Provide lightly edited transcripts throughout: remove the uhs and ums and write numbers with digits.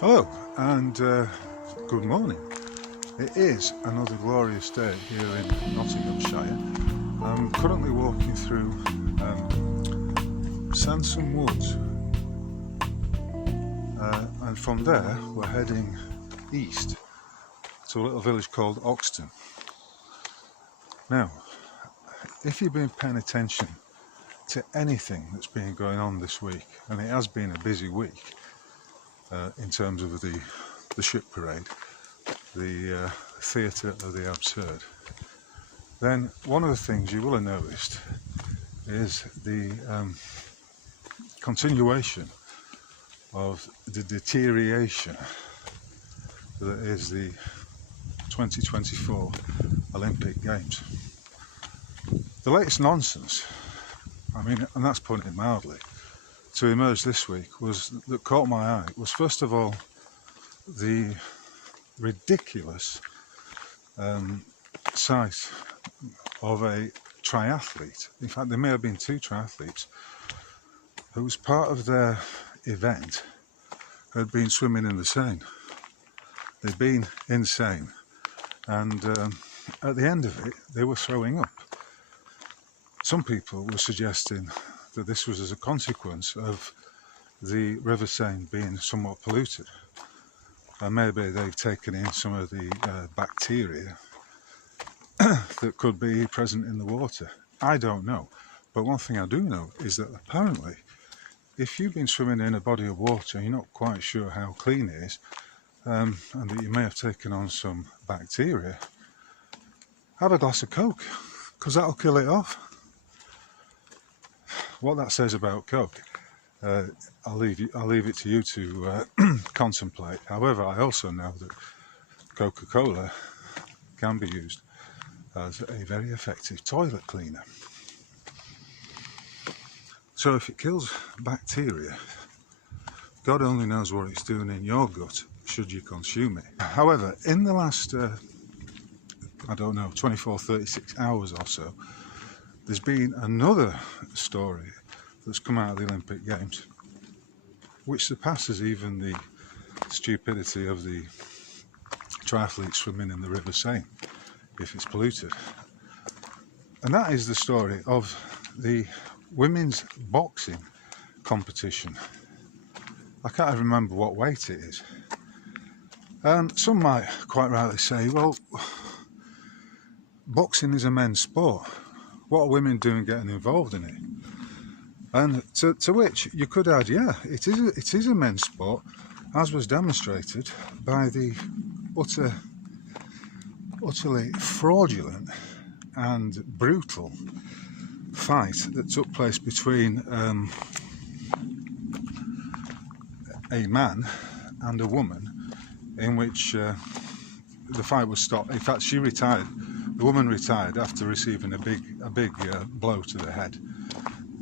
Hello and good morning. It is another glorious day here in Nottinghamshire. I'm currently walking through Sansom Woods, and from there we're heading east to a little village called Oxton. Now, if you've been paying attention to anything that's been going on this week, and it has been a busy week, in terms of the ship parade, the theatre of the absurd, then one of the things you will have noticed is the continuation of the deterioration that is the 2024 Olympic Games. The latest nonsense, and that's putting it mildly, to emerge this week that caught my eye was, first of all, the ridiculous sight of a triathlete. In fact, there may have been two triathletes who, as part of their event, had been swimming in the Seine. They'd been insane, and at the end of it, they were throwing up. Some people were suggesting that this was as a consequence of the River Seine being somewhat polluted, and maybe they've taken in some of the bacteria that could be present in the water. I don't know, but one thing I do know is that apparently if you've been swimming in a body of water and you're not quite sure how clean it is, and that you may have taken on some bacteria, have a glass of Coke, because that'll kill it off. What that says about Coke, I'll leave it to you to contemplate. However, I also know that Coca-Cola can be used as a very effective toilet cleaner. So if it kills bacteria, God only knows what it's doing in your gut should you consume it. However, in the last 24, 36 hours or so, there's been another story that's come out of the Olympic Games which surpasses even the stupidity of the triathletes swimming in the River Seine if it's polluted. And that is the story of the women's boxing competition. I can't even remember what weight it is. Some might quite rightly say, well, boxing is a men's sport. What are women doing getting involved in it? And to which you could add, yeah, it is a men's sport, as was demonstrated by the utterly fraudulent and brutal fight that took place between a man and a woman, in which the fight was stopped. In fact, she retired. The woman retired after receiving a big blow to the head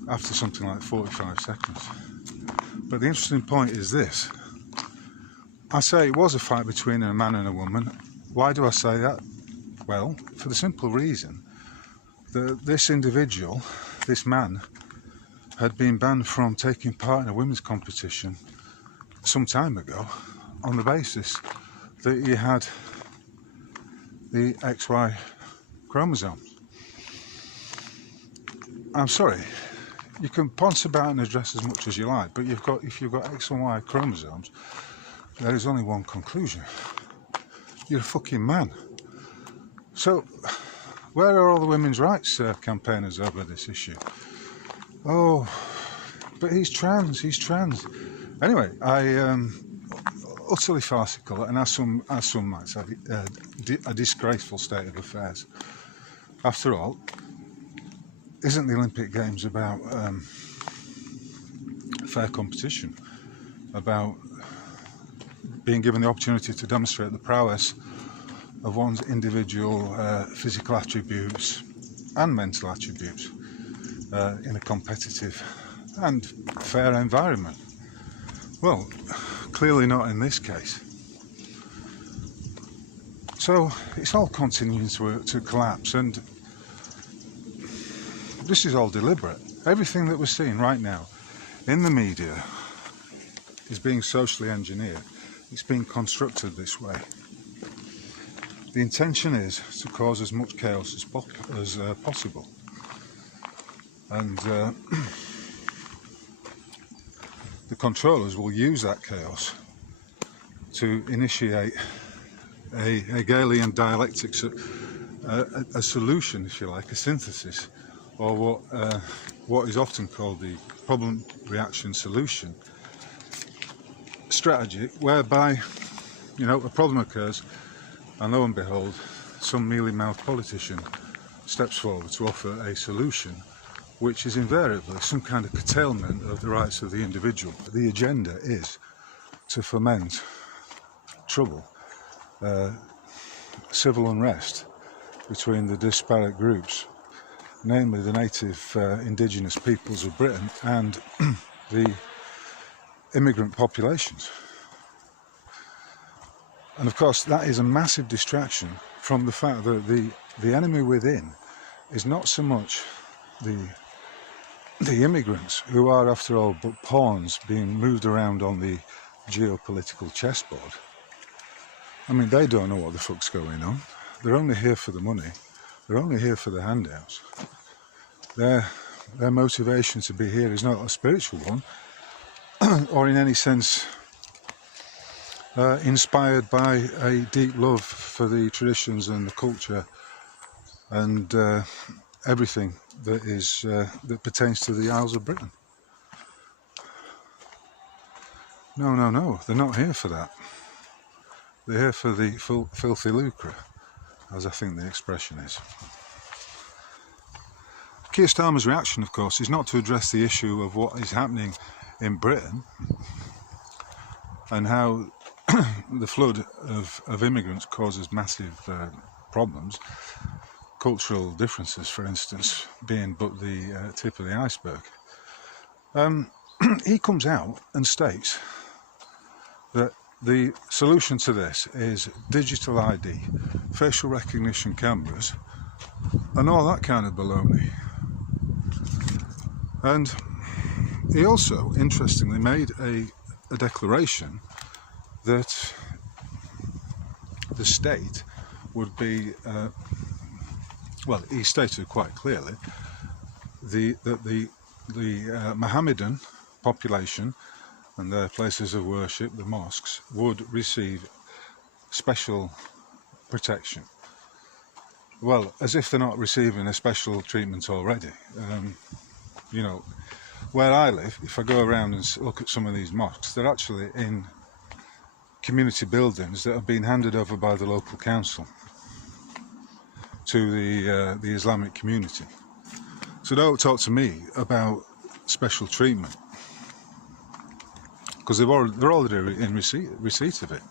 after something like 45 seconds. But the interesting point is this. I say it was a fight between a man and a woman. Why do I say that? Well, for the simple reason that this individual, this man, had been banned from taking part in a women's competition some time ago on the basis that he had the XY chromosomes. I'm sorry, you can ponce about and address as much as you like, but if you've got X and Y chromosomes, there is only one conclusion. You're a fucking man. So, where are all the women's rights campaigners over this issue? Oh, but he's trans. Anyway, utterly farcical, and as some might say, a disgraceful state of affairs. After all, isn't the Olympic Games about fair competition, about being given the opportunity to demonstrate the prowess of one's individual physical attributes and mental attributes in a competitive and fair environment? Well, clearly not in this case. So it's all continuing to collapse, and this is all deliberate. Everything that we're seeing right now in the media is being socially engineered. it's been constructed this way. The intention is to cause as much chaos as possible, and the controllers will use that chaos to initiate a Hegelian dialectic, a solution, if you like, a synthesis, or what is often called the problem reaction solution strategy, whereby, you know, a problem occurs and lo and behold some mealy-mouthed politician steps forward to offer a solution which is invariably some kind of curtailment of the rights of the individual. The agenda is to foment trouble, civil unrest between the disparate groups, namely the native indigenous peoples of Britain and the immigrant populations. And of course that is a massive distraction from the fact that the enemy within is not so much the immigrants, who are after all but pawns being moved around on the geopolitical chessboard. I mean, they don't know what the fuck's going on. They're only here for the money. They're only here for the handouts. Their motivation to be here is not a spiritual one, or in any sense inspired by a deep love for the traditions and the culture and everything that is that pertains to the Isles of Britain. No, they're not here for that. They're here for the filthy lucre, as I think the expression is. Keir Starmer's reaction, of course, is not to address the issue of what is happening in Britain and how the flood of immigrants causes massive problems, cultural differences, for instance, being but the tip of the iceberg. He comes out and states that the solution to this is digital ID, facial recognition cameras, and all that kind of baloney. And he also, interestingly, made a declaration that the state would be, well, he stated quite clearly that the Mohammedan population and their places of worship, the mosques, would receive special protection. Well, as if they're not receiving a special treatment already. You know, where I live, if I go around and look at some of these mosques, they're actually in community buildings that have been handed over by the local council to the Islamic community. So don't talk to me about special treatment, because they're already in receipt of it.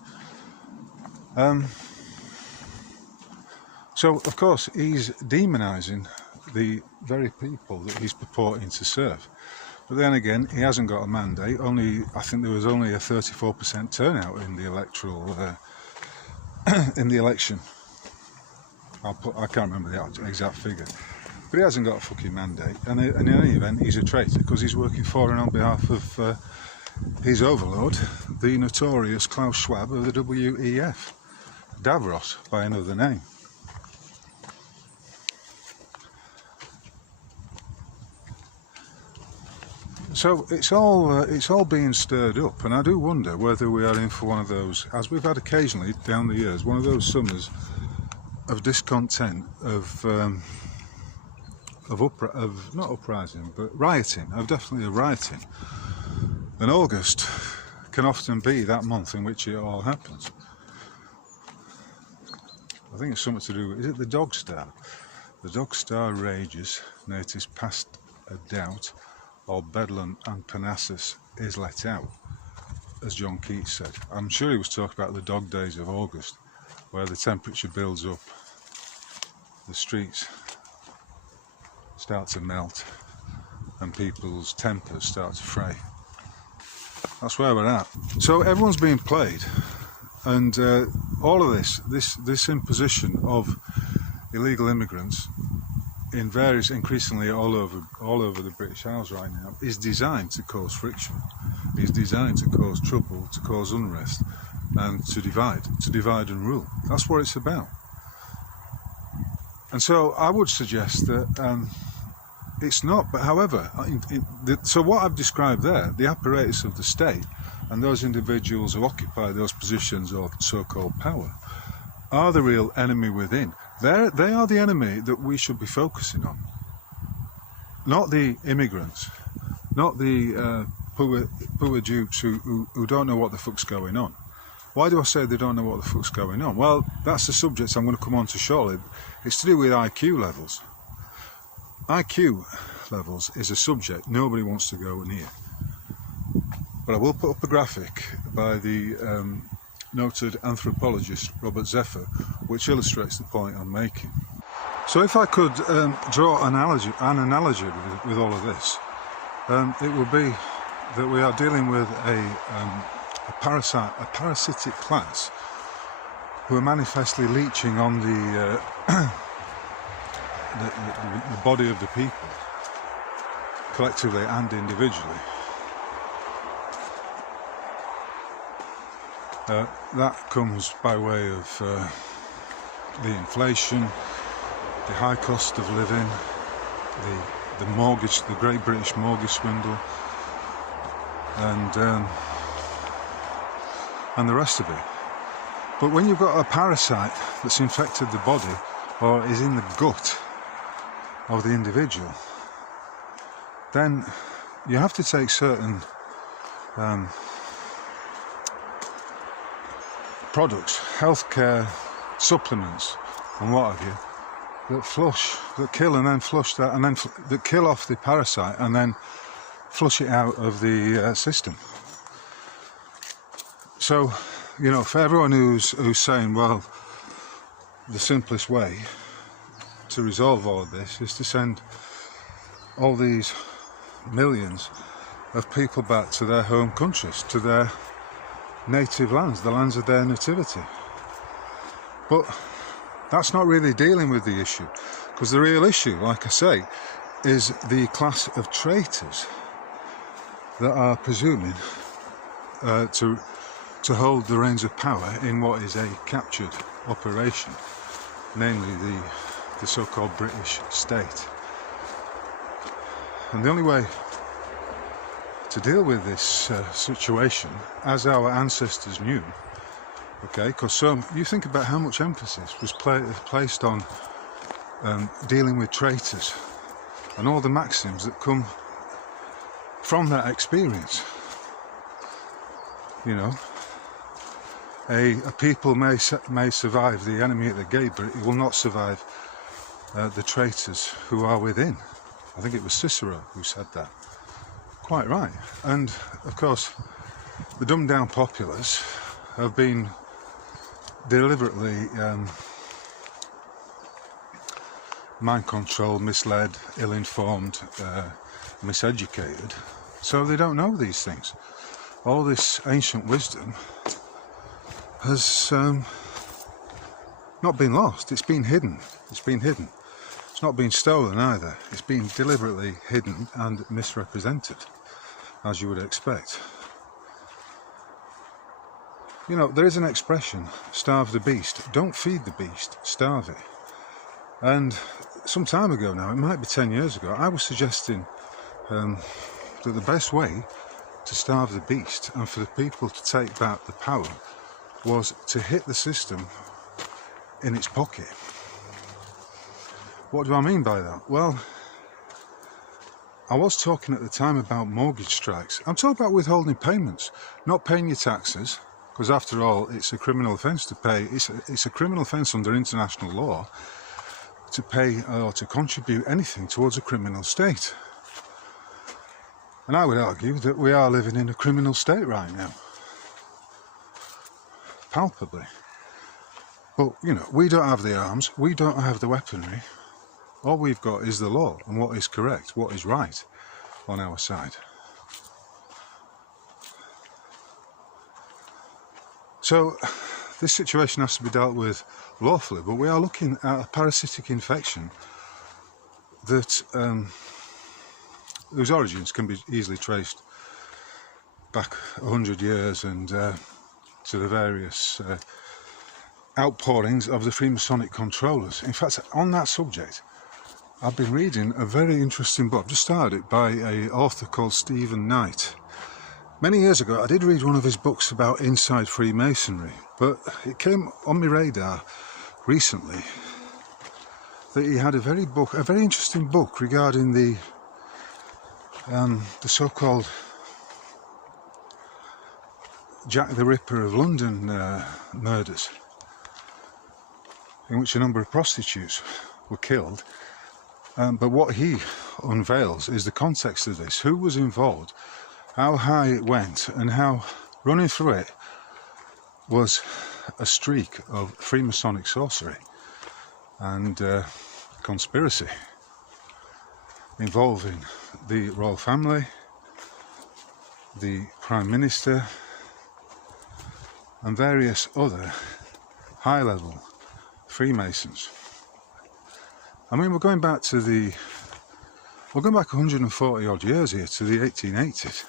So of course he's demonising the very people that he's purporting to serve. But then again, he hasn't got a mandate. I think there was only a 34% turnout in the electoral in the election. I can't remember the exact figure, but he hasn't got a fucking mandate. And in any event, he's a traitor because he's working for and on behalf of his overlord, the notorious Klaus Schwab of the WEF, Davros by another name. So it's all being stirred up, and I do wonder whether we are in for one of those, as we've had occasionally down the years, one of those summers of discontent, of not uprising, but rioting, definitely rioting. And August can often be that month in which it all happens. I think it's something to do with, is it the dog star? The dog star rages, nay it is past a doubt, or Bedlam and Parnassus is let out, as John Keats said. I'm sure he was talking about the dog days of August, where the temperature builds up, the streets start to melt, and people's tempers start to fray. That's where we're at. So everyone's being played, and all of this imposition of illegal immigrants in various, increasingly all over the British Isles right now, is designed to cause friction, is designed to cause trouble, to cause unrest, and to divide and rule. That's what it's about. And so I would suggest that it's not, but however, so what I've described there, the apparatus of the state and those individuals who occupy those positions of so-called power are the real enemy within. They are the enemy that we should be focusing on. Not the immigrants, not the poor dupes who don't know what the fuck's going on. Why do I say they don't know what the fuck's going on? Well, that's the subject I'm going to come on to shortly. It's to do with IQ levels. IQ levels is a subject nobody wants to go near. But I will put up a graphic by the noted anthropologist Robert Zephyr, which illustrates the point I'm making. So if I could draw an analogy with all of this, it would be that we are dealing with a parasitic class who are manifestly leeching on the body of the people, collectively and individually. That comes by way of the inflation, the high cost of living, the mortgage, the Great British Mortgage Swindle, and the rest of it. But when you've got a parasite that's infected the body or is in the gut of the individual, then you have to take certain products, healthcare supplements and what have you, that kill and then flush that, and then that kill off the parasite and then flush it out of the system. So, you know, for everyone who's saying, well, the simplest way to resolve all of this is to send all these millions of people back to their home countries, to their native lands, the lands of their nativity. But that's not really dealing with the issue, because the real issue, like I say, is the class of traitors that are presuming to hold the reins of power in what is a captured operation, namely the so-called British state. And the only way to deal with this situation, as our ancestors knew, okay, because you think about how much emphasis was placed on dealing with traitors and all the maxims that come from that experience. You know, a people may survive the enemy at the gate, but it will not survive the traitors who are within. I think it was Cicero who said that. Quite right. And of course, the dumbed down populace have been deliberately mind controlled, misled, ill-informed, miseducated, so they don't know these things. All this ancient wisdom has not been lost, it's been hidden. It's not been stolen either, it's been deliberately hidden and misrepresented, as you would expect. You know, there is an expression, starve the beast. Don't feed the beast, starve it. And some time ago now, it might be 10 years ago, I was suggesting that the best way to starve the beast and for the people to take back the power was to hit the system in its pocket. What do I mean by that? Well, I was talking at the time about mortgage strikes. I'm talking about withholding payments, not paying your taxes, because after all, it's a criminal offence to pay. It's a criminal offence under international law to pay or to contribute anything towards a criminal state. And I would argue that we are living in a criminal state right now, palpably. But, you know, we don't have the arms, we don't have the weaponry. All we've got is the law and what is correct, what is right on our side. So this situation has to be dealt with lawfully, but we are looking at a parasitic infection that whose origins can be easily traced back 100 years and to the various outpourings of the Freemasonic controllers. In fact, on that subject, I've been reading a very interesting book. I've just started it by an author called Stephen Knight. Many years ago, I did read one of his books about inside Freemasonry, but it came on my radar recently that he had a very interesting book regarding the so-called Jack the Ripper of London murders, in which a number of prostitutes were killed. But what he unveils is the context of this, who was involved, how high it went, and how running through it was a streak of Freemasonic sorcery and conspiracy involving the royal family, the Prime Minister, and various other high-level Freemasons. I mean, we're going back 140 odd years here to the 1880s,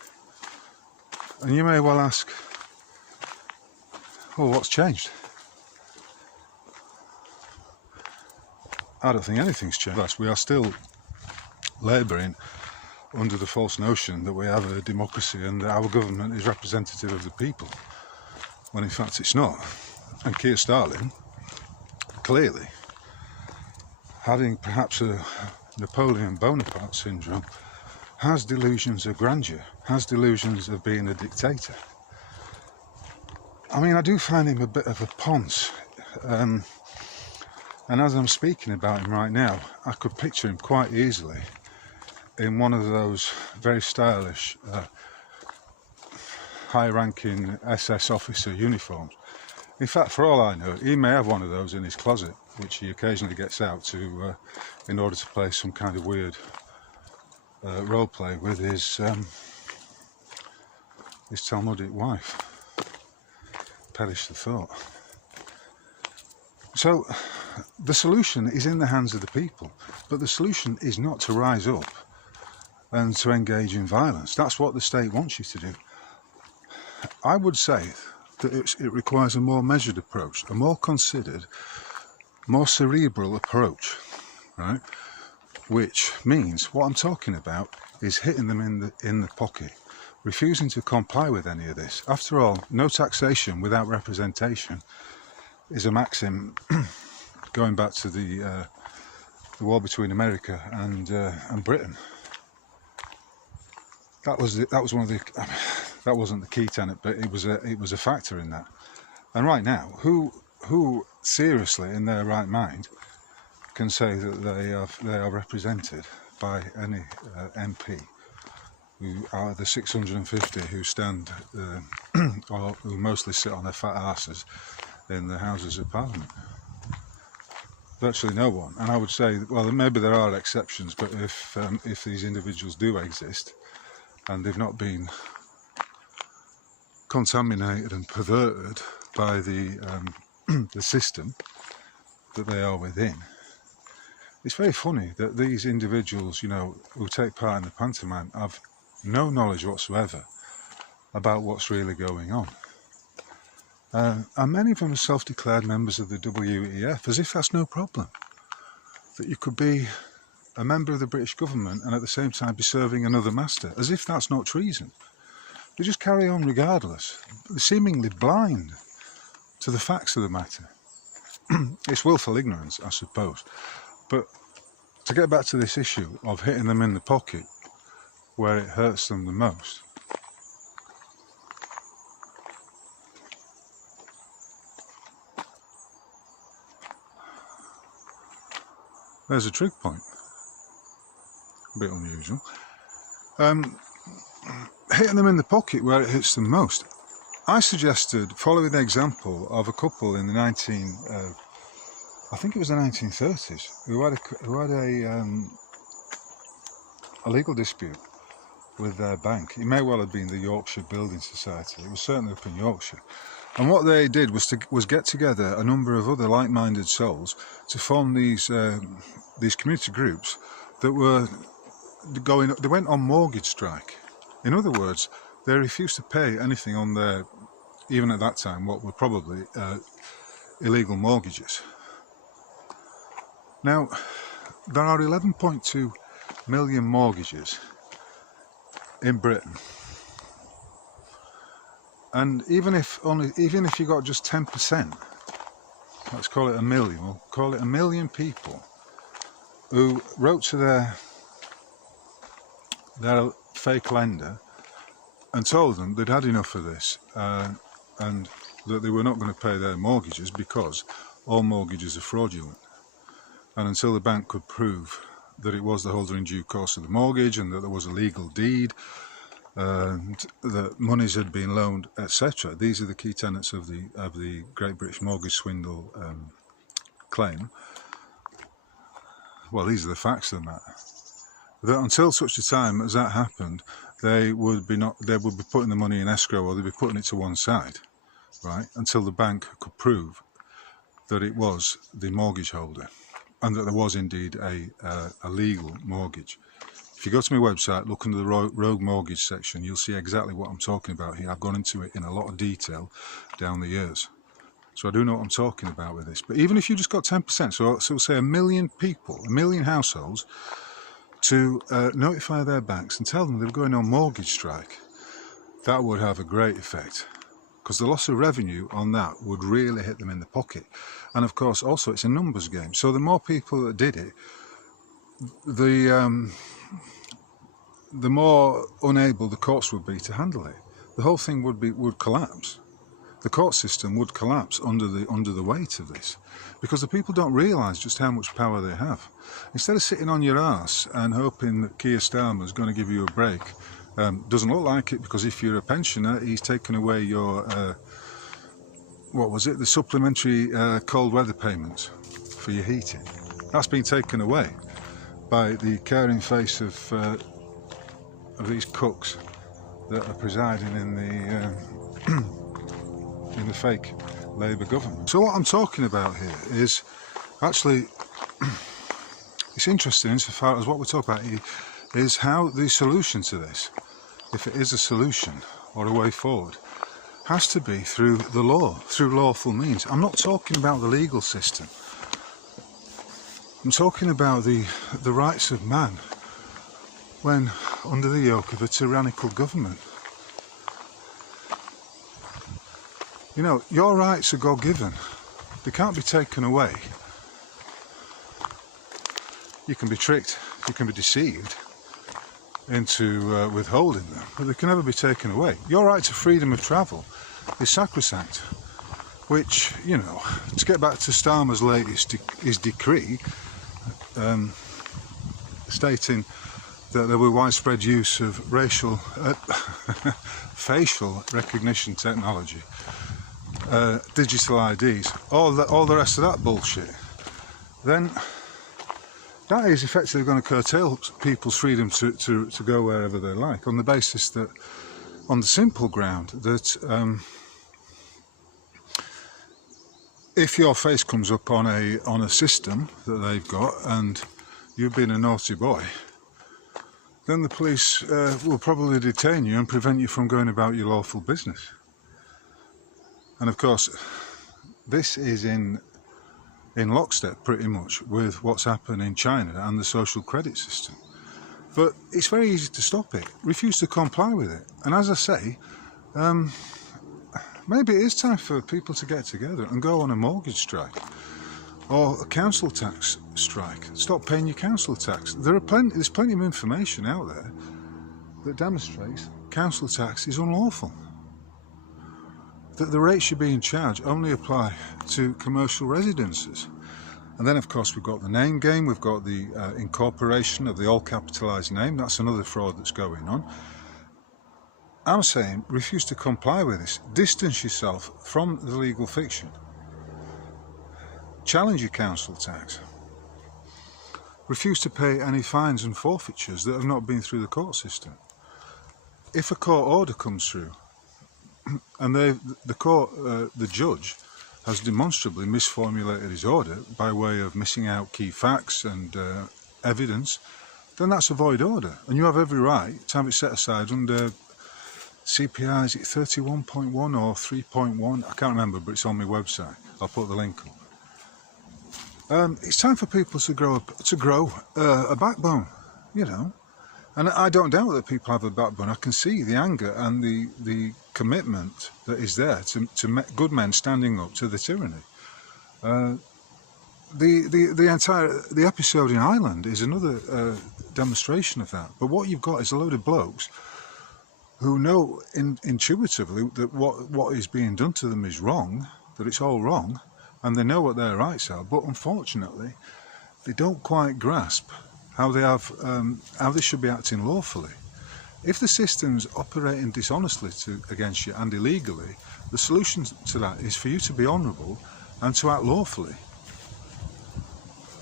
and you may well ask, well, what's changed? I don't think anything's changed. We are still labouring under the false notion that we have a democracy and that our government is representative of the people, when in fact it's not. And Keir Starmer, clearly, having perhaps a Napoleon Bonaparte syndrome, has delusions of grandeur, has delusions of being a dictator. I mean, I do find him a bit of a ponce, and as I'm speaking about him right now, I could picture him quite easily in one of those very stylish high-ranking SS officer uniforms. In fact, for all I know, he may have one of those in his closet, which he occasionally gets out to in order to play some kind of weird role play with his Talmudic wife. Perish the thought. So the solution is in the hands of the people, but the solution is not to rise up and to engage in violence. That's what the state wants you to do. I would say that it requires a more measured approach, a more considered, more cerebral approach, right? Which means what I'm talking about is hitting them in the pocket, refusing to comply with any of this. After all, no taxation without representation is a maxim going back to the war between America and Britain. That was one of the. That wasn't the key tenet, but it was a factor in that. And right now, who seriously in their right mind can say that they are represented by any MP who are the 650 who stand or who mostly sit on their fat asses in the Houses of Parliament? Virtually no one. And I would say, well, maybe there are exceptions, but if these individuals do exist and they've not been contaminated and perverted by the system that they are within, it's very funny that these individuals, you know, who take part in the pantomime have no knowledge whatsoever about what's really going on. And many of them are self-declared members of the WEF, as if that's no problem. That you could be a member of the British government and at the same time be serving another master, as if that's not treason. They just carry on regardless, seemingly blind to the facts of the matter. It's willful ignorance, I suppose. But to get back to this issue of hitting them in the pocket where it hurts them the most, there's a trig point. A bit unusual. Hitting them in the pocket where it hits them most. I suggested following the example of a couple in the I think it was the 1930s, who had a legal dispute with their bank. It may well have been the Yorkshire Building Society. It was certainly up in Yorkshire. And what they did was get together a number of other like-minded souls to form these community groups that were they went on mortgage strike. In other words, they refused to pay anything on their even at that time, what were probably illegal mortgages. Now, there are 11.2 million mortgages in Britain, and even if you got just 10%, let's call it a million, we'll call it 1 million people who wrote to their fake lender and told them they'd had enough of this, and that they were not going to pay their mortgages because all mortgages are fraudulent. And until the bank could prove that it was the holder in due course of the mortgage and that there was a legal deed and that monies had been loaned, etc. These are the key tenets of the Great British Mortgage Swindle claim. Well, these are the facts of the matter. That until such a time as that happened, they would be putting the money in escrow, or they'd be putting it to one side, right, until the bank could prove that it was the mortgage holder and that there was indeed a legal mortgage. If you go to my website, look under the rogue mortgage section, you'll see exactly what I'm talking about here. I've gone into it in a lot of detail down the years. So I do know what I'm talking about with this. But even if you just got 10%, so say 1 million people, 1 million households, to notify their banks and tell them they were going on mortgage strike, that would have a great effect, because the loss of revenue on that would really hit them in the pocket. And of course, also it's a numbers game. So the more people that did it, the more unable the courts would be to handle it. The whole thing would collapse. The court system would collapse under the weight of this, because the people don't realise just how much power they have. Instead of sitting on your arse and hoping that Keir Starmer's going to give you a break, doesn't look like it, because if you're a pensioner, he's taken away your what was it? The supplementary cold weather payments for your heating. That's been taken away by the caring face of these cooks that are presiding in the fake Labour government. So what I'm talking about here is actually, it's interesting insofar as what we're talking about here is how the solution to this, if it is a solution or a way forward, has to be through the law, through lawful means. I'm not talking about the legal system. I'm talking about the rights of man when under the yoke of a tyrannical government. You know, your rights are God-given. They can't be taken away. You can be tricked, you can be deceived into withholding them, but they can never be taken away. Your right to freedom of travel is sacrosanct, which, you know, to get back to Starmer's latest his decree stating that there were widespread use of racial facial recognition technology, digital IDs, all the rest of that bullshit, then that is effectively going to curtail people's freedom to go wherever they like, on the basis that, on the simple ground that if your face comes up on a system that they've got and you've been a naughty boy, then the police will probably detain you and prevent you from going about your lawful business. And of course, this is in lockstep pretty much with what's happened in China and the social credit system. But it's very easy to stop it. Refuse to comply with it. And as I say, maybe it is time for people to get together and go on a mortgage strike or a council tax strike. Stop paying your council tax. There's plenty of information out there that demonstrates council tax is unlawful. That the rates you're being charged only apply to commercial residences. And then of course we've got the name game, we've got the incorporation of the all capitalised name. That's another fraud that's going on. I'm saying refuse to comply with this. Distance yourself from the legal fiction. Challenge your council tax. Refuse to pay any fines and forfeitures that have not been through the court system. If a court order comes through and the judge has demonstrably misformulated his order by way of missing out key facts and evidence, then that's a void order, and you have every right to have it set aside under CPI, is it 31.1 or 3.1? I can't remember, but it's on my website. I'll put the link up. It's time for people to grow a backbone, you know. And I don't doubt that people have a backbone. I can see the anger and the commitment that is there to good men standing up to the tyranny. The episode in Ireland is another demonstration of that. But what you've got is a load of blokes who know intuitively that what is being done to them is wrong, that it's all wrong, and they know what their rights are. But unfortunately, they don't quite grasp how they should be acting lawfully. If the system's operating dishonestly against you and illegally, the solution to that is for you to be honourable and to act lawfully.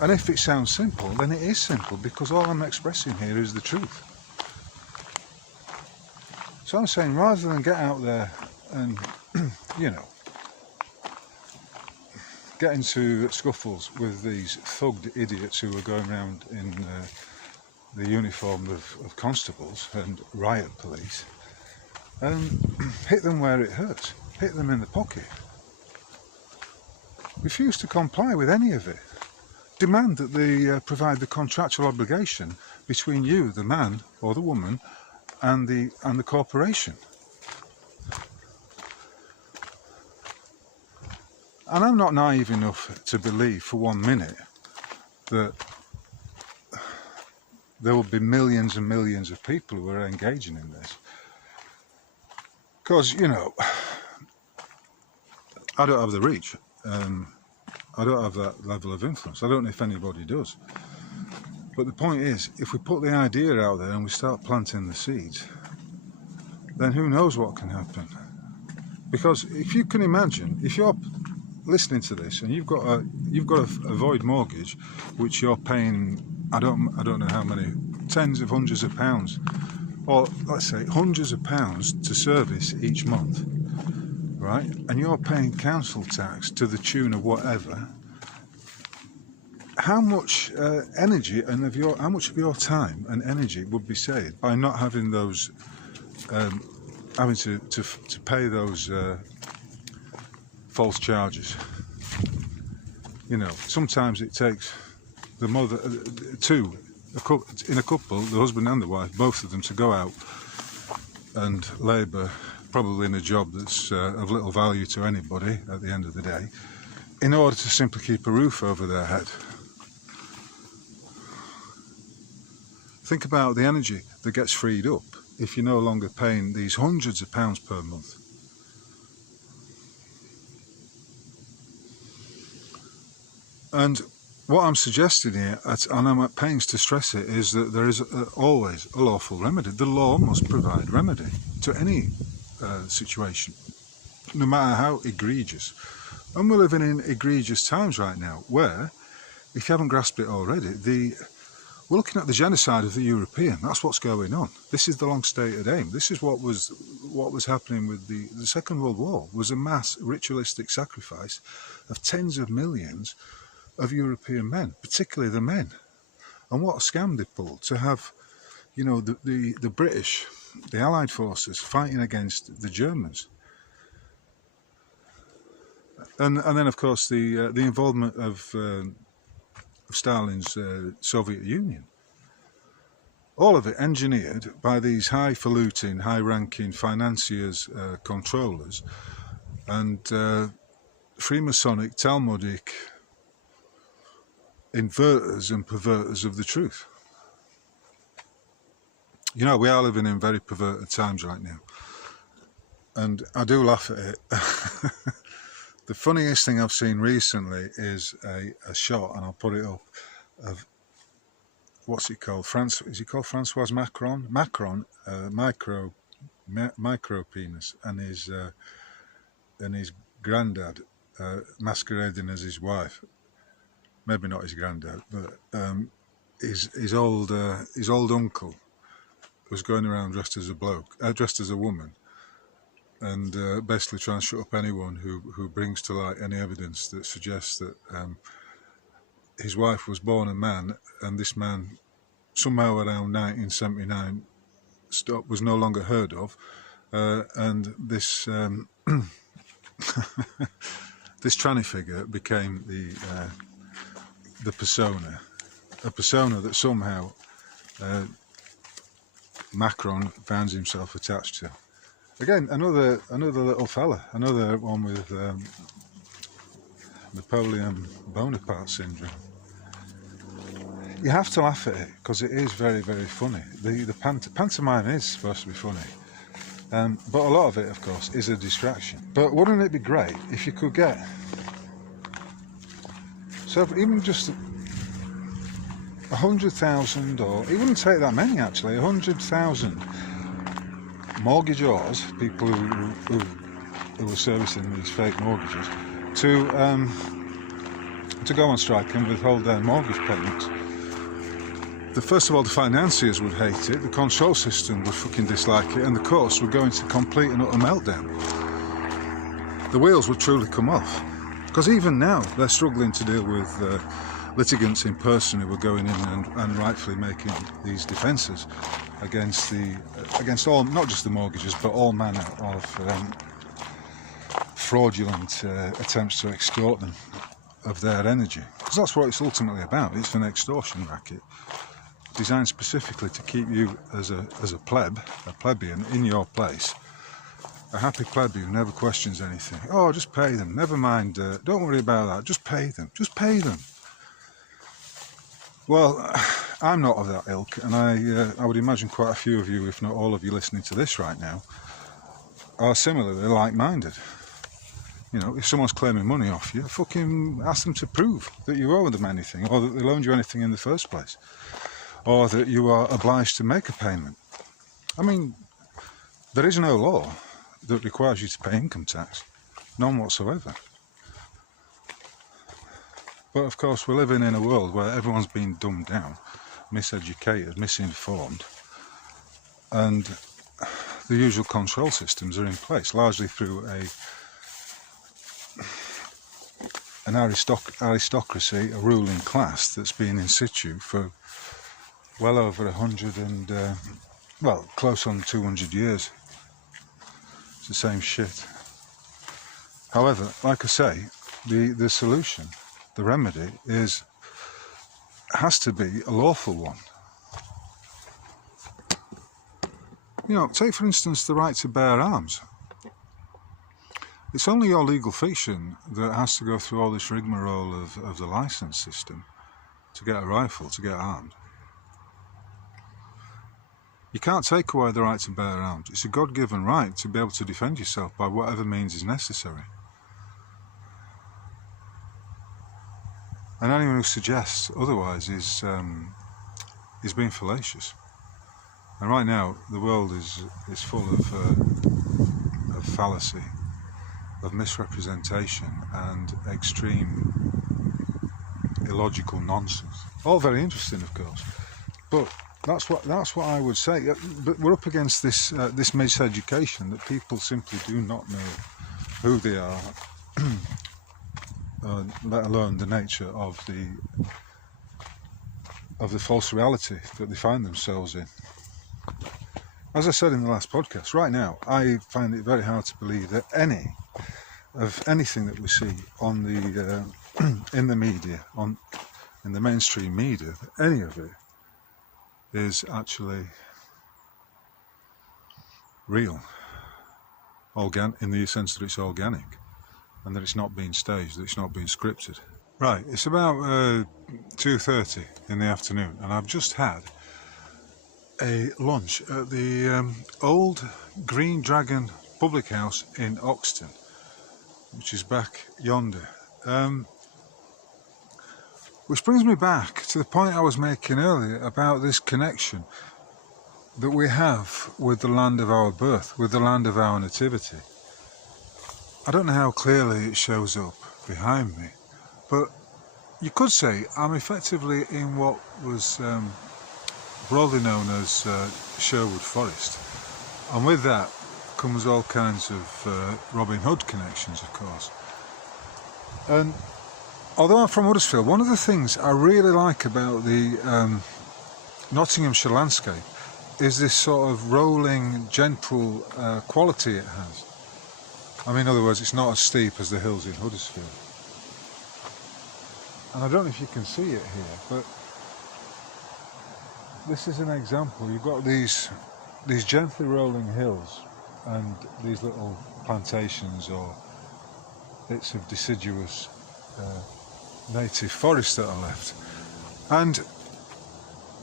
And if it sounds simple, then it is simple, because all I'm expressing here is the truth. So I'm saying, rather than get out there and, you know, get into scuffles with these thugged idiots who are going around in the uniform of constables and riot police, hit them where it hurts, hit them in the pocket. Refuse to comply with any of it. Demand that they provide the contractual obligation between you, the man or the woman, and the corporation. And I'm not naive enough to believe for 1 minute that there will be millions and millions of people who are engaging in this. Because, you know, I don't have the reach. I don't have that level of influence. I don't know if anybody does. But the point is, if we put the idea out there and we start planting the seeds, then who knows what can happen. Because if you can imagine, if you're listening to this and you've got a void mortgage which you're paying, I don't know how many, tens of hundreds of pounds, or let's say hundreds of pounds to service each month, right? And you're paying council tax to the tune of whatever. How much energy and how much of your time and energy would be saved by not having those, having to pay those false charges? You know, sometimes it takes the mother, in a couple, the husband and the wife, both of them, to go out and labour, probably in a job that's of little value to anybody at the end of the day, in order to simply keep a roof over their head. Think about the energy that gets freed up if you're no longer paying these hundreds of pounds per month. And what I'm suggesting here, and I'm at pains to stress it, is that there is always a lawful remedy. The law must provide remedy to any situation, no matter how egregious. And we're living in egregious times right now, where, if you haven't grasped it already, we're looking at the genocide of the European. That's what's going on. This is the long-stated aim. This is what was happening with the Second World War, was a mass ritualistic sacrifice of tens of millions of European men, particularly the men. And what a scam they pulled to have, you know, the British, the Allied forces fighting against the Germans. And then, of course, the involvement of Stalin's Soviet Union. All of it engineered by these highfalutin, high-ranking financiers, controllers, and Freemasonic, Talmudic inverters and perverters of the truth. You know, we are living in very perverted times right now. And I do laugh at it. The funniest thing I've seen recently is a shot, and I'll put it up, of, what's he called? Is he called Francois Macron? Macron, micro penis, and his granddad masquerading as his wife. Maybe not his granddad, but his old uncle was going around dressed as a woman, and basically trying to shut up anyone who brings to light any evidence that suggests that his wife was born a man, and this man, somehow around 1979, was no longer heard of, and this this tranny figure became the persona, a persona that somehow Macron finds himself attached to. Again, another little fella, another one with Napoleon Bonaparte syndrome. You have to laugh at it because it is very, very funny. The pantomime is supposed to be funny, but a lot of it, of course, is a distraction. But wouldn't it be great if you could get, so even just 100,000, or it wouldn't take that many actually, 100,000 mortgagors, people who were servicing these fake mortgages, to go on strike and withhold their mortgage payments. First of all, the financiers would hate it, the control system would fucking dislike it, and the courts would go into complete and utter meltdown. The wheels would truly come off. Because even now, they're struggling to deal with litigants in person who were going in and rightfully making these defences against all, not just the mortgages, but all manner of fraudulent attempts to extort them of their energy. Because that's what it's ultimately about. It's an extortion racket designed specifically to keep you as a plebeian in your place, a happy plebeian who never questions anything. Oh, just pay them, never mind, don't worry about that, just pay them, just pay them. Well, I'm not of that ilk, and I would imagine quite a few of you, if not all of you listening to this right now, are similarly like-minded. You know, if someone's claiming money off you, fucking ask them to prove that you owe them anything, or that they loaned you anything in the first place, or that you are obliged to make a payment. I mean, there is no law that requires you to pay income tax, none whatsoever. But of course, we're living in a world where everyone's been dumbed down, miseducated, misinformed, and the usual control systems are in place, largely through an aristocracy, a ruling class that's been in situ for well over 100 and, well, close on 200 years. It's the same shit. However, like I say, the solution, the remedy, has to be a lawful one. You know, take for instance the right to bear arms. It's only your legal fiction that has to go through all this rigmarole of the licence system to get a rifle, to get armed. You can't take away the right to bear arms. It's a God-given right to be able to defend yourself by whatever means is necessary. And anyone who suggests otherwise is being fallacious. And right now, the world is full of fallacy, of misrepresentation, and extreme illogical nonsense. All very interesting, of course, but that's what I would say. But we're up against this miseducation that people simply do not know who they are, let alone the nature of the false reality that they find themselves in. As I said in the last podcast, right now I find it very hard to believe that anything that we see on the in the media, in the mainstream media, that any of it is actually real, in the sense that it's organic, and that it's not being staged, that it's not being scripted. Right, it's about 2:30 in the afternoon, and I've just had a lunch at the old Green Dragon public house in Oxton, which is back yonder. Which brings me back to the point I was making earlier about this connection that we have with the land of our birth, with the land of our nativity. I don't know how clearly it shows up behind me, but you could say I'm effectively in what was broadly known as Sherwood Forest, and with that comes all kinds of Robin Hood connections, of course. And although I'm from Huddersfield, one of the things I really like about the Nottinghamshire landscape is this sort of rolling, gentle quality it has. I mean, in other words, it's not as steep as the hills in Huddersfield. And I don't know if you can see it here, but this is an example. You've got these gently rolling hills and these little plantations or bits of deciduous native forest that are left. And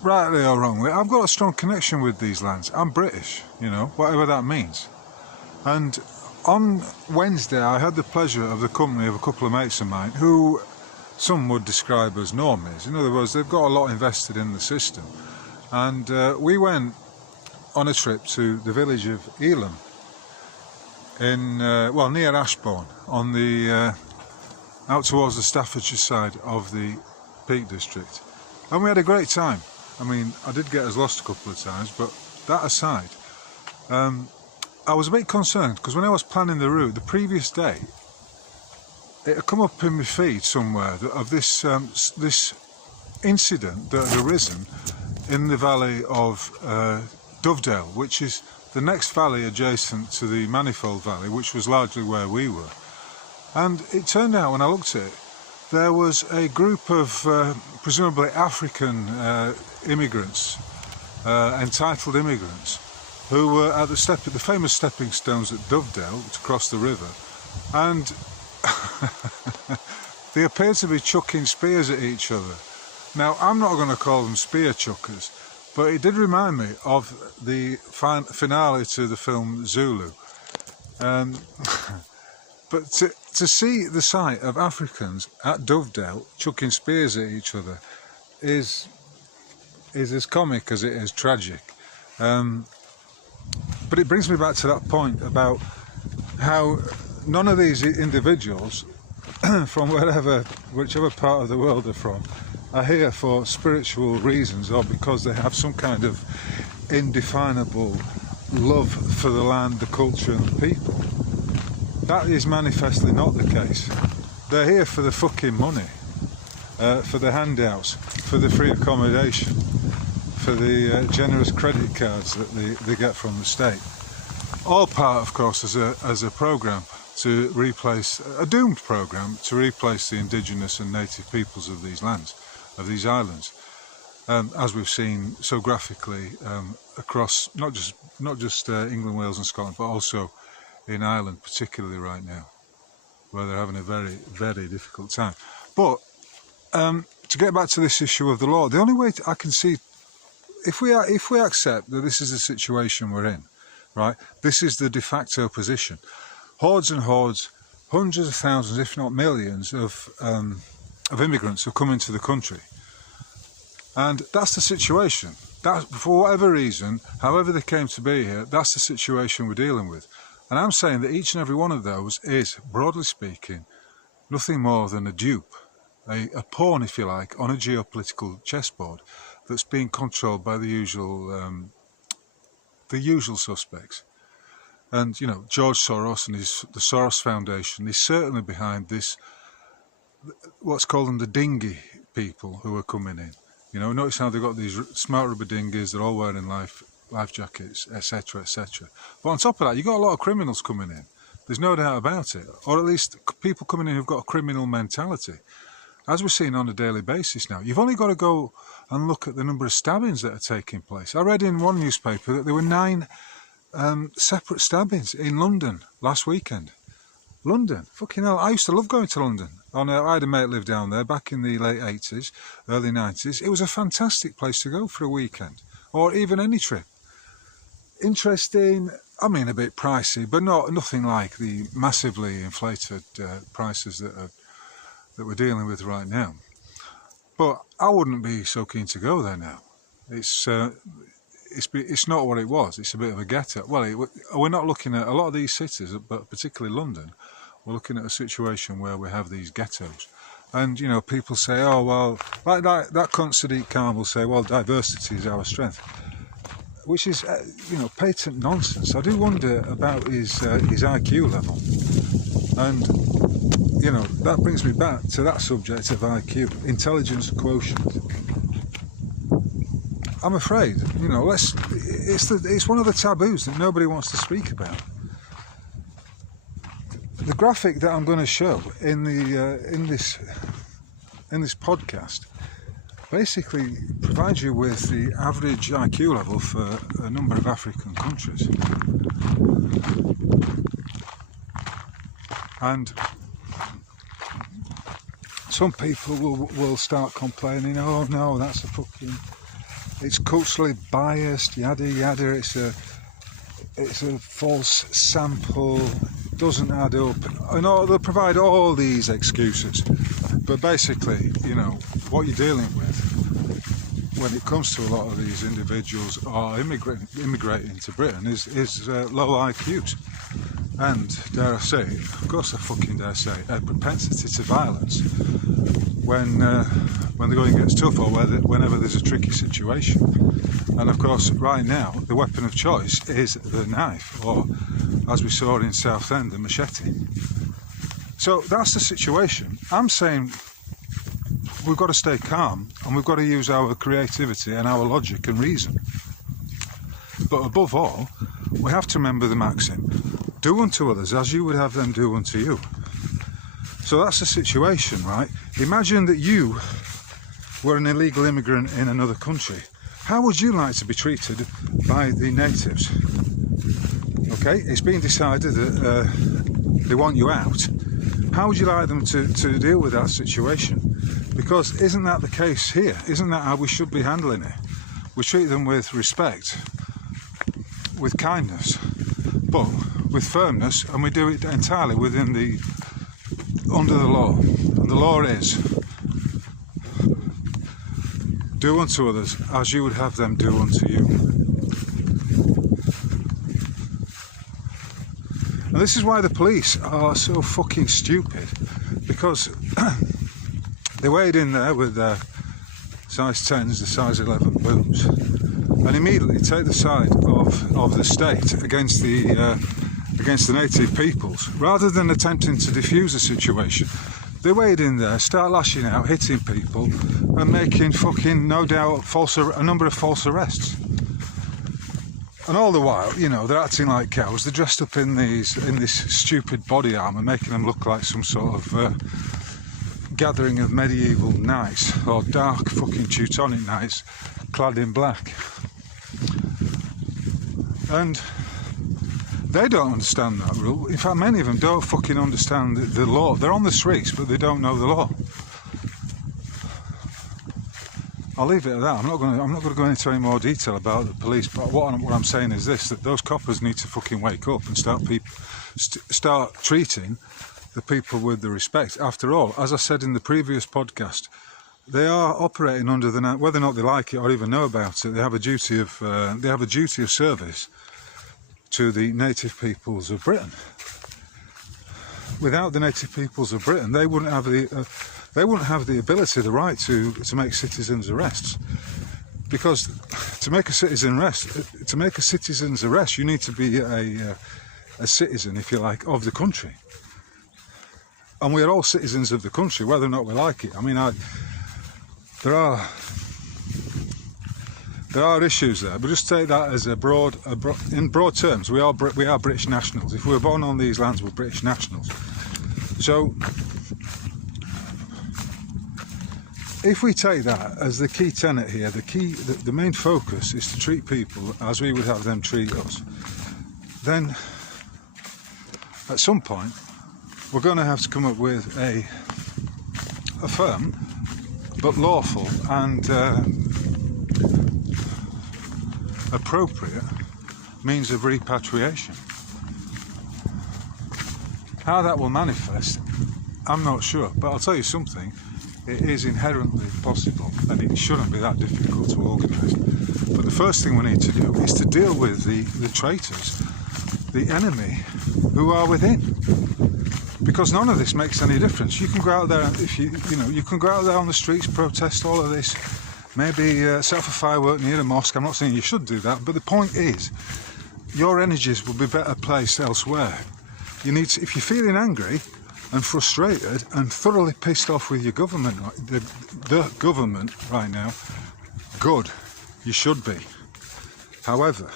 rightly or wrongly, I've got a strong connection with these lands. I'm British, you know, whatever that means. And on Wednesday I had the pleasure of the company of a couple of mates of mine who some would describe as normies. In other words, they've got a lot invested in the system. And we went on a trip to the village of Elam in, well, near Ashbourne, on the out towards the Staffordshire side of the Peak District. And we had a great time. I mean, I did get us lost a couple of times, but that aside, I was a bit concerned because when I was planning the route the previous day, it had come up in my feed somewhere of this this incident that had arisen in the valley of Dovedale, which is the next valley adjacent to the Manifold Valley, which was largely where we were. And it turned out, when I looked at it, there was a group of presumably African immigrants, entitled immigrants, who were at the famous stepping stones at Dovedale to cross the river, and they appeared to be chucking spears at each other. Now, I'm not going to call them spear chuckers, but it did remind me of the finale to the film Zulu. But to see the sight of Africans at Dovedale chucking spears at each other is as comic as it is tragic. But it brings me back to that point about how none of these individuals from whichever part of the world they're from are here for spiritual reasons or because they have some kind of indefinable love for the land, the culture and the people. That is manifestly not the case. They're here for the fucking money, for the handouts, for the free accommodation, for the generous credit cards that they get from the state. All part, of course, as a programme to replace, a doomed programme to replace the indigenous and native peoples of these lands, of these islands, as we've seen so graphically across not just England, Wales and Scotland, but also in Ireland, particularly right now, where they're having a very, very difficult time. But to get back to this issue of the law, the only way I can see, if we accept that this is the situation we're in, right, this is the de facto position, hordes and hordes, hundreds of thousands, if not millions, of immigrants have come into the country, and that's the situation. That, for whatever reason, however they came to be here, that's the situation we're dealing with. And I'm saying that each and every one of those is, broadly speaking, nothing more than a dupe, a pawn, if you like, on a geopolitical chessboard that's being controlled by the usual suspects. And, you know, George Soros and the Soros Foundation is certainly behind this, what's called them the dinghy people who are coming in. You know, notice how they've got these smart rubber dinghies, they're all wearing life jackets, etc, etc. But on top of that, you've got a lot of criminals coming in. There's no doubt about it. Or at least people coming in who've got a criminal mentality. As we're seeing on a daily basis now, you've only got to go and look at the number of stabbings that are taking place. I read in one newspaper that there were 9 separate stabbings in London last weekend. London, fucking hell, I used to love going to London. I had a mate live down there back in the late 80s, early 90s. It was a fantastic place to go for a weekend, or even any trip. Interesting, I mean a bit pricey, but nothing like the massively inflated prices that we're dealing with right now. But I wouldn't be so keen to go there now. It's not what it was. It's a bit of a ghetto. Well, we're not looking at a lot of these cities, but particularly London. We're looking at a situation where we have these ghettos, and you know, people say, "Oh well," like that cunt Sadiq Khan will say, "Well, diversity is our strength," which is, you know, patent nonsense. I do wonder about his IQ level, and you know, that brings me back to that subject of IQ, intelligence quotient. I'm afraid, you know, it's one of the taboos that nobody wants to speak about. The graphic that I'm going to show in this podcast basically provides you with the average IQ level for a number of African countries. And some people will start complaining, oh no, that's it's culturally biased, yada yada, it's a false sample, doesn't add up, and they'll provide all these excuses. But basically, you know, what you're dealing with when it comes to a lot of these individuals are immigrating to Britain is low IQs. And, dare I say, of course I fucking dare say, a propensity to violence when the going gets tough or whenever there's a tricky situation. And of course, right now, the weapon of choice is the knife, or, as we saw in Southend, the machete. So that's the situation. I'm saying we've got to stay calm and we've got to use our creativity and our logic and reason. But above all, we have to remember the maxim, do unto others as you would have them do unto you. So that's the situation, right? Imagine that you were an illegal immigrant in another country. How would you like to be treated by the natives? Okay, it's been decided that they want you out. How would you like them to deal with that situation? Because isn't that the case here? Isn't that how we should be handling it? We treat them with respect, with kindness, but with firmness, and we do it entirely under the law. And the law is, do unto others as you would have them do unto you. And this is why the police are so fucking stupid, because they wade in there with their size 10s, the size 11 booms, and immediately take the side of the state against the native peoples, rather than attempting to defuse the situation. They wade in there, start lashing out, hitting people, and making fucking, no doubt, a number of false arrests. And all the while, you know, they're acting like cows. They're dressed up in this stupid body armour, making them look like some sort of gathering of medieval knights, or dark fucking Teutonic knights, clad in black. And they don't understand that rule. In fact, many of them don't fucking understand the law. They're on the streets, but they don't know the law. I'll leave it at that. I'm not going to go into any more detail about the police. But what I'm saying is this: that those coppers need to fucking wake up and start treating the people with the respect. After all, as I said in the previous podcast, they are operating under whether or not they like it or even know about it. They have a duty of service to the native peoples of Britain. Without the native peoples of Britain, they wouldn't have the ability, the right to make citizens' arrests. Because to make a citizen's arrest, you need to be a citizen, if you like, of the country. And we are all citizens of the country, whether or not we like it. I mean, there are issues there, but just take that as in broad terms. We are British nationals. If we were born on these lands, we're British nationals. So, if we take that as the key tenet here, the main focus is to treat people as we would have them treat us, then at some point we're going to have to come up with a firm but lawful and appropriate means of repatriation. How that will manifest, I'm not sure, but I'll tell you something, it is inherently possible, and it shouldn't be that difficult to organise. But the first thing we need to do is to deal with the traitors, the enemy who are within, because none of this makes any difference. You can go out there, you can go out there on the streets, protest all of this, maybe set off a firework near a mosque. I'm not saying you should do that, but the point is, your energies will be better placed elsewhere. If you're feeling angry and frustrated and thoroughly pissed off with your government, the government right now, good. You should be. However,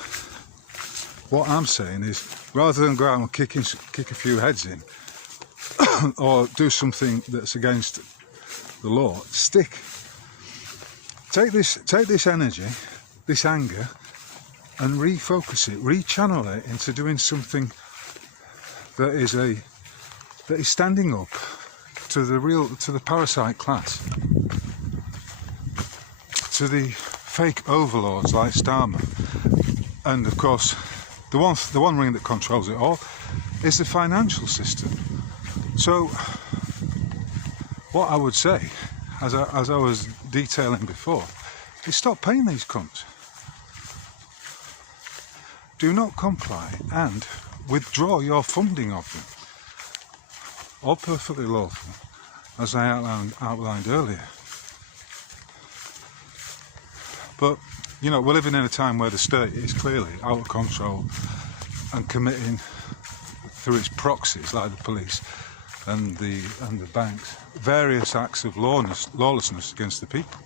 what I'm saying is, rather than go out and kick a few heads in, or do something that's against the law, take this energy, this anger, and refocus it, rechannel it into doing something that is standing up to the parasite class, to the fake overlords like Starmer, and of course the one ring that controls it all is the financial system. So what I would say, as I was detailing before, is stop paying these cunts. Do not comply and withdraw your funding of them. All perfectly lawful, as I outlined earlier. But, you know, we're living in a time where the state is clearly out of control and committing, through its proxies like the police and the banks, various acts of lawlessness against the people.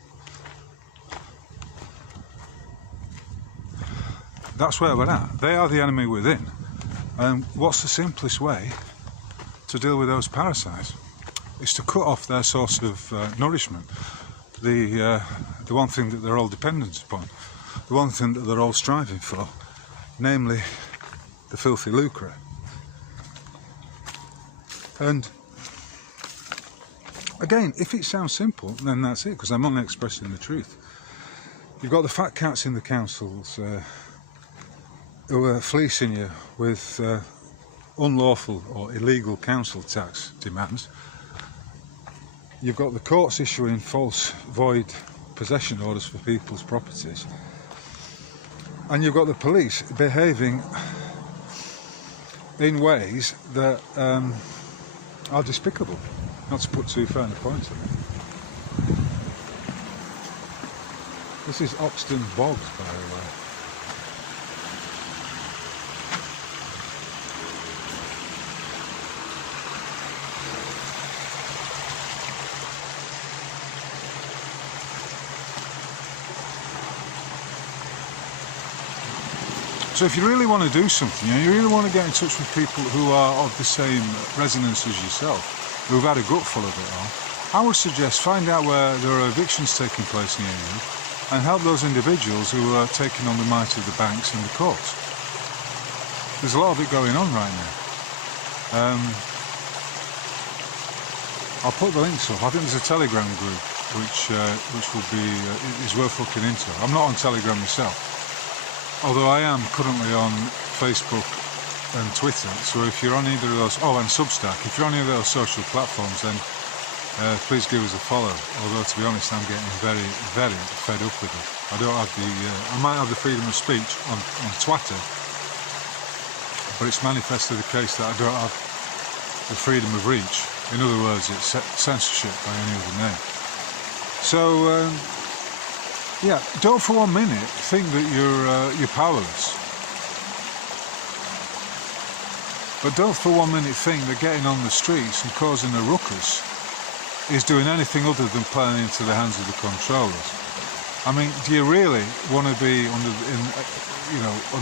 That's where we're at. They are the enemy within. And what's the simplest way to deal with those parasites? It's to cut off their source of nourishment. The one thing that they're all dependent upon, the one thing that they're all striving for, namely the filthy lucre. And again, if it sounds simple, then that's it, because I'm only expressing the truth. You've got the fat cats in the councils who are fleecing you with unlawful or illegal council tax demands. You've got the courts issuing false void possession orders for people's properties, and you've got the police behaving in ways that are despicable, not to put too fine a point on it. This is Oxton Bogs, by the way. So if you really want to do something, you really want to get in touch with people who are of the same resonance as yourself, who've had a gutful of it all, I would suggest find out where there are evictions taking place near you and help those individuals who are taking on the might of the banks and the courts. There's a lot of it going on right now. I'll put the links up. I think there's a Telegram group which will be is worth looking into. I'm not on Telegram myself, although I am currently on Facebook and Twitter, so if you're on either of those, and Substack, if you're on either of those social platforms, then please give us a follow, although to be honest I'm getting very, very fed up with it. I don't have I might have the freedom of speech on Twitter, but it's manifestly the case that I don't have the freedom of reach. In other words, it's censorship by any other name. So, yeah, don't for 1 minute think that you're powerless. But don't for 1 minute think that getting on the streets and causing a ruckus is doing anything other than playing into the hands of the controllers. I mean, do you really want to be under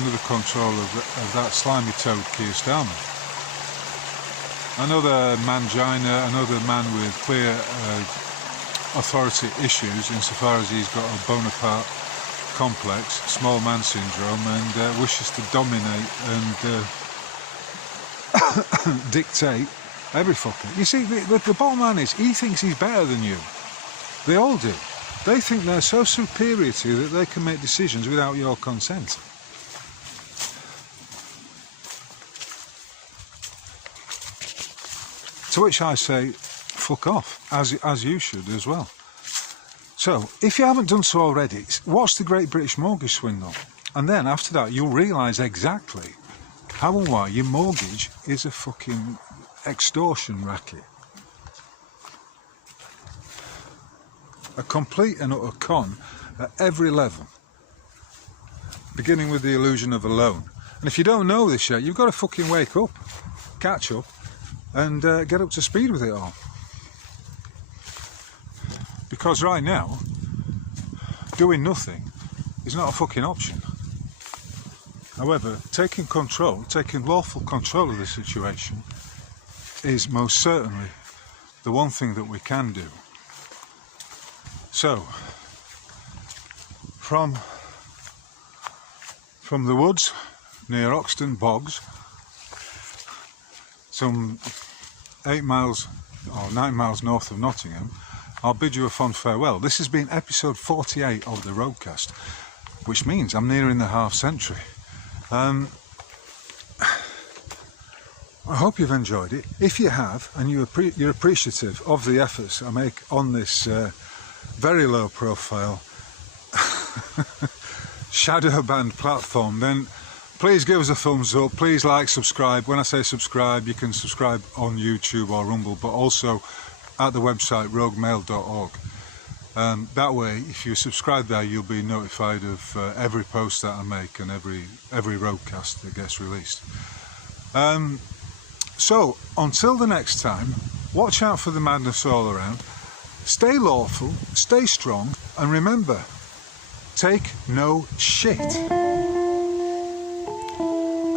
the control of that slimy toad Keir Starmer? Another mangina, another man with clear authority issues insofar as he's got a Bonaparte complex, small man syndrome, and wishes to dominate and dictate every fucker. You see, the bottom line is, he thinks he's better than you. They all do. They think they're so superior to you that they can make decisions without your consent. To which I say, fuck off, as you should as well. So, if you haven't done so already, watch the Great British Mortgage Swindle, and then after that you'll realise exactly how and why your mortgage is a fucking extortion racket. A complete and utter con at every level, beginning with the illusion of a loan. And if you don't know this yet, you've got to fucking wake up, catch up, and get up to speed with it all. Because right now, doing nothing is not a fucking option. However, taking lawful control of the situation is most certainly the one thing that we can do. So, from the woods near Oxton Bogs, some 8 miles or 9 miles north of Nottingham, I'll bid you a fond farewell. This has been episode 48 of the Roadcast, which means I'm nearing the half century. I hope you've enjoyed it. If you have, and you're appreciative of the efforts I make on this very low profile shadow banned platform, then please give us a thumbs up. Please like, subscribe. When I say subscribe, you can subscribe on YouTube or Rumble, but also at the website roguemail.org. That way, if you subscribe there, you'll be notified of every post that I make and every roadcast that gets released. So, until the next time, watch out for the madness all around. Stay lawful, stay strong, and remember, take no shit.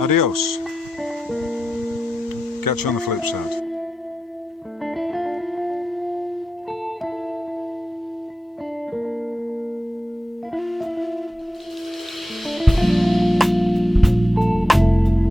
Adios. Catch you on the flip side.